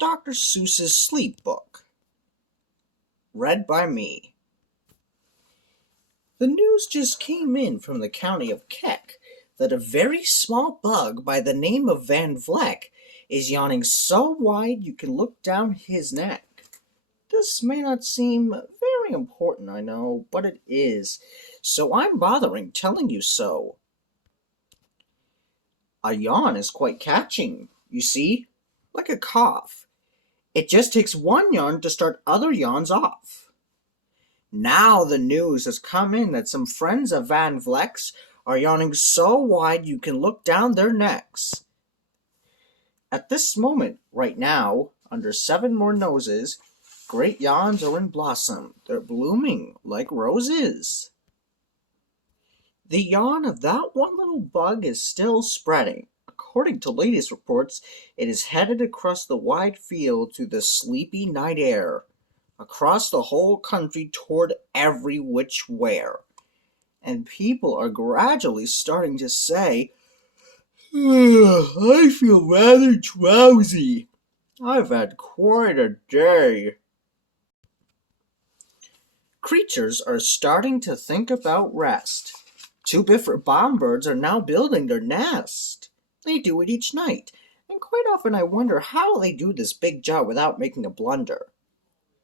Dr. Seuss's Sleep Book, read by me. The news just came in from the county of Keck that a very small bug by the name of Van Vleck is yawning so wide you can look down his neck. This may not seem very important, I know, but it is, so I'm bothering telling you so. A yawn is quite catching, you see, like a cough. It just takes one yawn to start other yawns off. Now the news has come in that some friends of Van Vleck's are yawning so wide you can look down their necks. At this moment, right now, under 7 more noses, great yawns are in blossom. They're blooming like roses. The yawn of that one little bug is still spreading. According to latest reports, it is headed across the wide field to the sleepy night air, across the whole country toward every which where. And people are gradually starting to say, I feel rather drowsy. I've had quite a day. Creatures are starting to think about rest. 2 different bombirds are now building their nest. They do it each night, and quite often I wonder how they do this big job without making a blunder.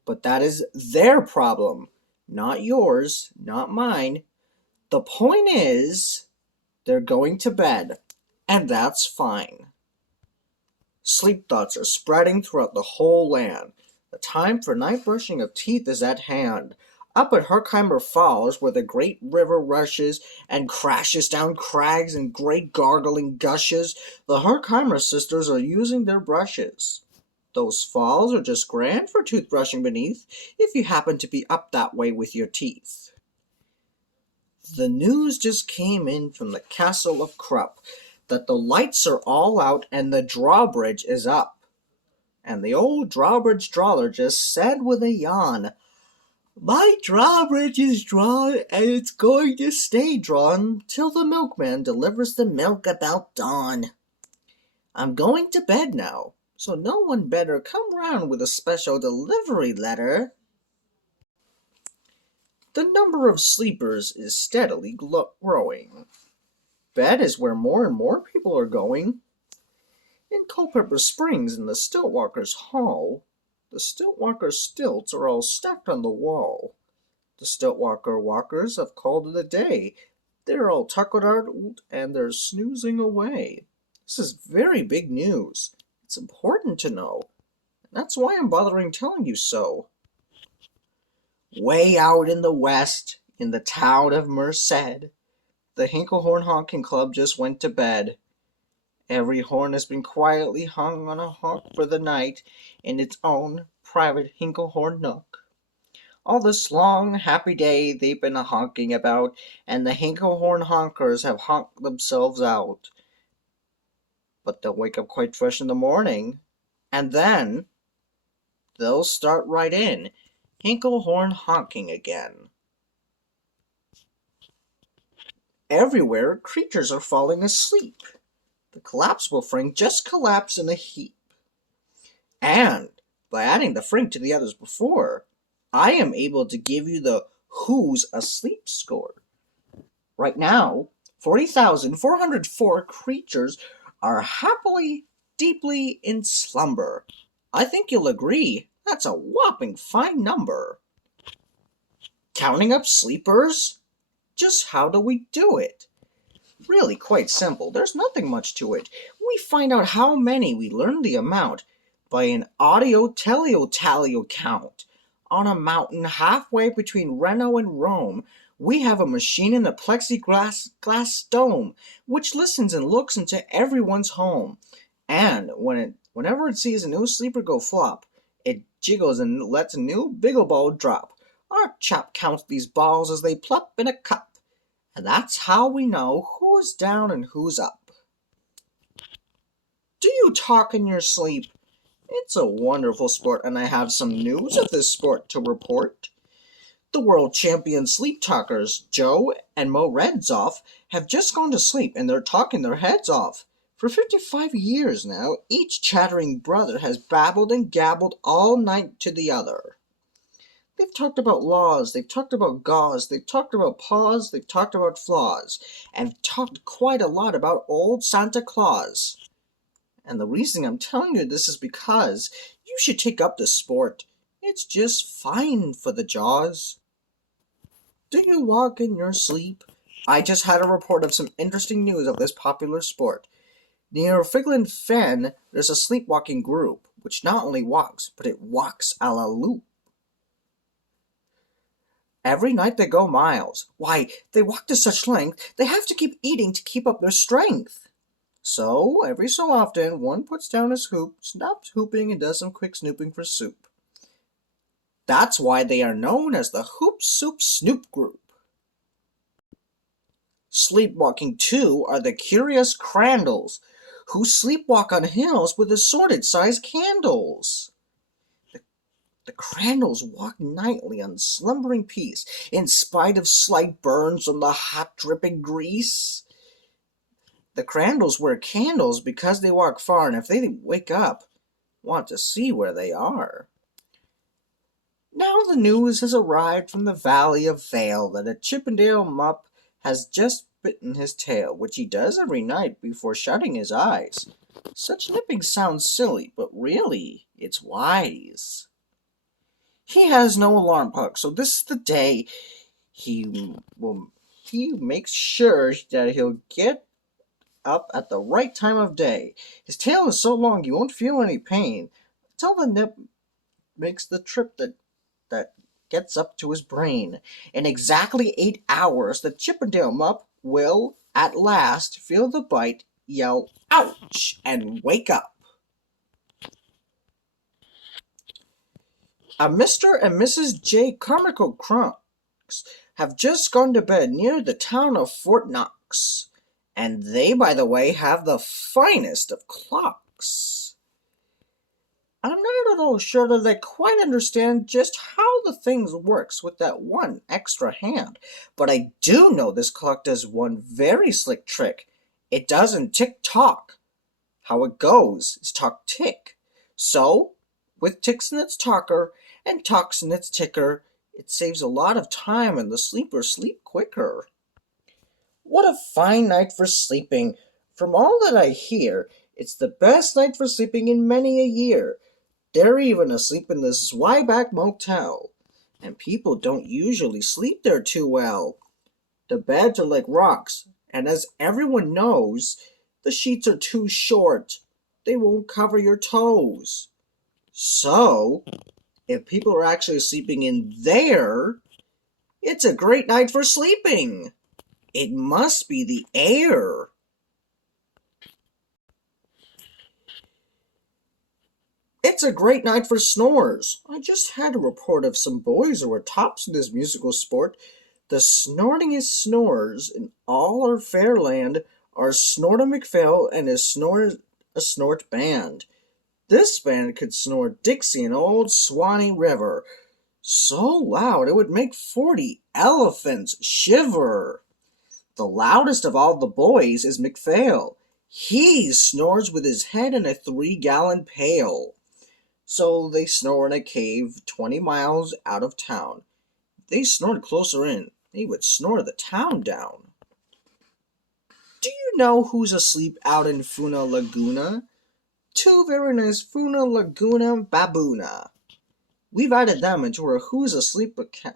But that is their problem, not yours, not mine. The point is, they're going to bed, and that's fine. Sleep thoughts are spreading throughout the whole land. The time for night brushing of teeth is at hand. Up at Herkimer Falls, where the great river rushes and crashes down crags in great gargling gushes, the Herkimer sisters are using their brushes. Those falls are just grand for toothbrushing beneath, if you happen to be up that way with your teeth. The news just came in from the castle of Krupp that the lights are all out and the drawbridge is up. And the old drawbridge drawer just said with a yawn, "My drawbridge is drawn, and it's going to stay drawn till the milkman delivers the milk about dawn. I'm going to bed now, so no one better come round with a special delivery letter." The number of sleepers is steadily growing. Bed is where more and more people are going. In Culpeper Springs, in the Stiltwalkers' Hall, the Stiltwalker stilts are all stacked on the wall. The Stiltwalker walkers have called it a day. They're all tuckered out and they're snoozing away. This is very big news. It's important to know. And that's why I'm bothering telling you so. Way out in the west, in the town of Merced, the Hinklehorn Honking Club just went to bed. Every horn has been quietly hung on a honk for the night in its own private Hinklehorn nook. All this long, happy day they've been honking about, and the Hinklehorn honkers have honked themselves out. But they'll wake up quite fresh in the morning, and then they'll start right in, Hinklehorn honking again. Everywhere, creatures are falling asleep. The collapsible frink just collapsed in a heap. And, by adding the frink to the others before, I am able to give you the Who's Asleep score. Right now, 40,404 creatures are happily, deeply in slumber. I think you'll agree that's a whopping fine number. Counting up sleepers? Just how do we do it? Really quite simple. There's nothing much to it. We find out how many, we learn the amount by an audio-teleo-taleo count. On a mountain halfway between Reno and Rome, we have a machine in a plexiglass dome, which listens and looks into everyone's home. And whenever it sees a new sleeper go flop, it jiggles and lets a new biggle ball drop. Our chap counts these balls as they plop in a cup. And that's how we know who's down and who's up. Do you talk in your sleep? It's a wonderful sport, and I have some news of this sport to report. The world champion sleep talkers, Joe and Mo Redzoff, have just gone to sleep, and they're talking their heads off. For 55 years now, each chattering brother has babbled and gabbled all night to the other. They've talked about laws, they've talked about gauze, they've talked about paws, they've talked about flaws, and talked quite a lot about old Santa Claus. And the reason I'm telling you this is because you should take up the sport. It's just fine for the jaws. Do you walk in your sleep? I just had a report of some interesting news of this popular sport. Near Figlin Fen, there's a sleepwalking group, which not only walks, but it walks a la loop. Every night they go miles. Why, they walk to such length, they have to keep eating to keep up their strength. So, every so often, one puts down his hoop, stops hooping, and does some quick snooping for soup. That's why they are known as the Hoop Soup Snoop Group. Sleepwalking, too, are the curious Crandalls, who sleepwalk on hills with assorted-sized candles. The Crandalls walk nightly on slumbering peace, in spite of slight burns from the hot dripping grease. The Crandalls wear candles because they walk far, and if they wake up, want to see where they are. Now the news has arrived from the Valley of Vale that a Chippendale Mupp has just bitten his tail, which he does every night before shutting his eyes. Such nipping sounds silly, but really, it's wise. He has no alarm clock, so this is the day he makes sure that he'll get up at the right time of day. His tail is so long you won't feel any pain until the nip makes the trip that gets up to his brain. In exactly 8 hours, the Chippendale Mupp will, at last, feel the bite, yell, ouch, and wake up. A Mr. and Mrs. J. Carmichael Crunks have just gone to bed near the town of Fort Knox. And they, by the way, have the finest of clocks. I'm not at all sure that they quite understand just how the thing works with that one extra hand, but I do know this clock does one very slick trick. It doesn't tick-tock. How it goes is talk-tick. So, with ticks in its talker and talks in its ticker, it saves a lot of time and the sleepers sleep quicker. What a fine night for sleeping. From all that I hear, it's the best night for sleeping in many a year. They're even asleep in the Zweiback Motel, and people don't usually sleep there too well. The beds are like rocks, and as everyone knows, the sheets are too short. They won't cover your toes. So, if people are actually sleeping in there, it's a great night for sleeping. It must be the air. It's a great night for snores. I just had a report of some boys who were tops in this musical sport. The snortingest snores in all our fair land are Snorter McPhail and his snort band. This band could snore Dixie and Old Swanee River so loud it would make 40 elephants shiver. The loudest of all the boys is McPhail. He snores with his head in a 3-gallon pail. So they snore in a cave 20 miles out of town. If they snored closer in, they would snore the town down. Do you know who's asleep out in Funa Laguna? 2 very nice Funa Laguna baboona. We've added them into our Who's Asleep account,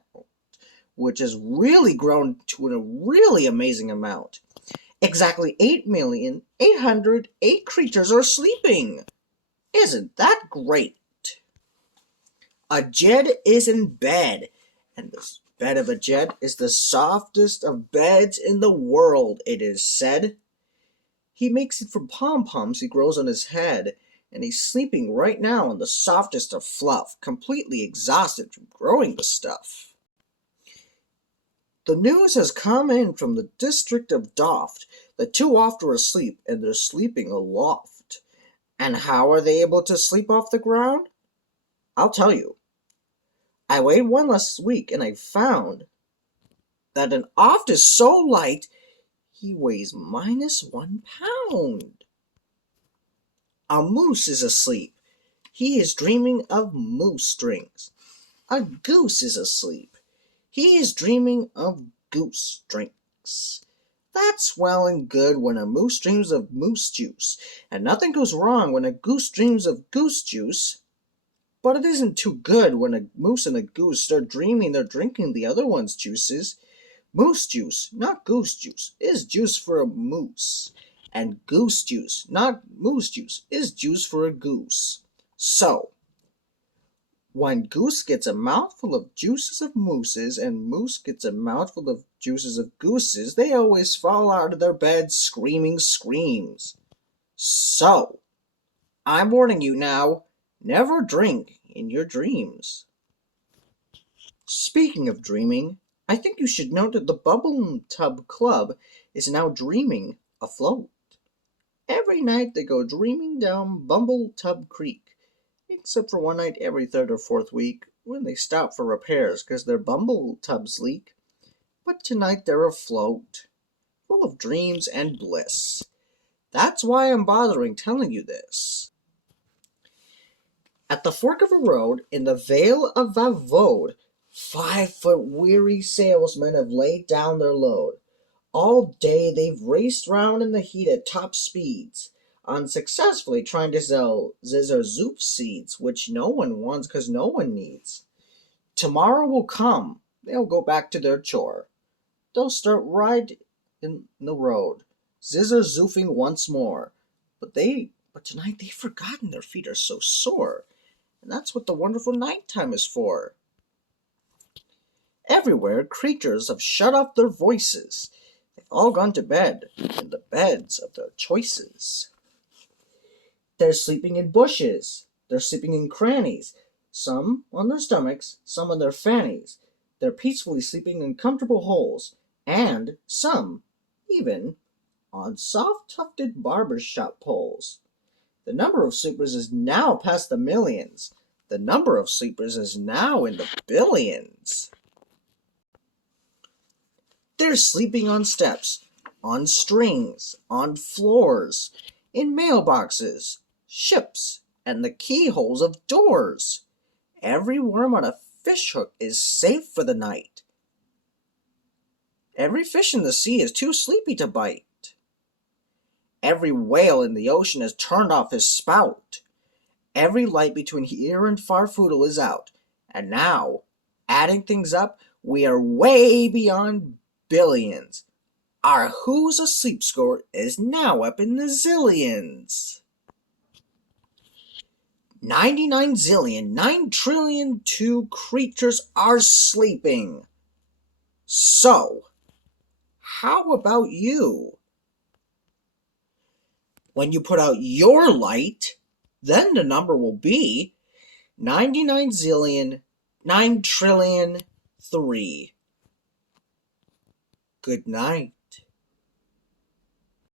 which has really grown to a really amazing amount. Exactly 8,808 creatures are sleeping. Isn't that great? A Jed is in bed, and the bed of a Jed is the softest of beds in the world, it is said. He makes it from pom-poms he grows on his head, and he's sleeping right now on the softest of fluff, completely exhausted from growing the stuff. The news has come in from the district of Doft that 2 oft are asleep, and they're sleeping aloft. And how are they able to sleep off the ground? I'll tell you. I weighed one last week, and I found that an oft is so light, he weighs -1 pound. A moose is asleep. He is dreaming of moose strings. A goose is asleep. He is dreaming of goose drinks. That's well and good when a moose dreams of moose juice, and nothing goes wrong when a goose dreams of goose juice. But it isn't too good when a moose and a goose start dreaming they're drinking the other one's juices. Moose juice, not goose juice, is juice for a moose. And goose juice, not moose juice, is juice for a goose. So, when goose gets a mouthful of juices of mooses and moose gets a mouthful of juices of gooses, they always fall out of their beds screaming screams. So, I'm warning you now, never drink in your dreams. Speaking of dreaming, I think you should know that the Bubble Tub Club is now dreaming afloat. Every night they go dreaming down Bumble Tub Creek, except for one night every third or fourth week when they stop for repairs because their bumble tubs leak. But tonight they're afloat, full of dreams and bliss. That's why I'm bothering telling you this. At the fork of a road in the Vale of Vavode, 5-foot weary salesmen have laid down their load. All day they've raced round in the heat at top speeds, unsuccessfully trying to sell Zizzer Zoop seeds, which no one wants because no one needs. Tomorrow will come. They'll go back to their chore. They'll start right in the road, Zizzer Zoofing once more. But tonight they've forgotten their feet are so sore. And that's what the wonderful nighttime is for. Everywhere, creatures have shut off their voices. They've all gone to bed in the beds of their choices. They're sleeping in bushes. They're sleeping in crannies. Some on their stomachs, some on their fannies. They're peacefully sleeping in comfortable holes. And some, even, on soft-tufted barber-shop poles. The number of sleepers is now past the millions. The number of sleepers is now in the billions. They're sleeping on steps, on strings, on floors, in mailboxes, ships, and the keyholes of doors. Every worm on a fishhook is safe for the night. Every fish in the sea is too sleepy to bite. Every whale in the ocean has turned off his spout. Every light between here and Farfoodle is out. And now, adding things up, we are way beyond billions. Our Who's Asleep score is now up in the zillions. 99 zillion, 9 trillion 2 creatures are sleeping. So, how about you? When you put out your light, then the number will be 99 zillion, 9 trillion 3. Good night.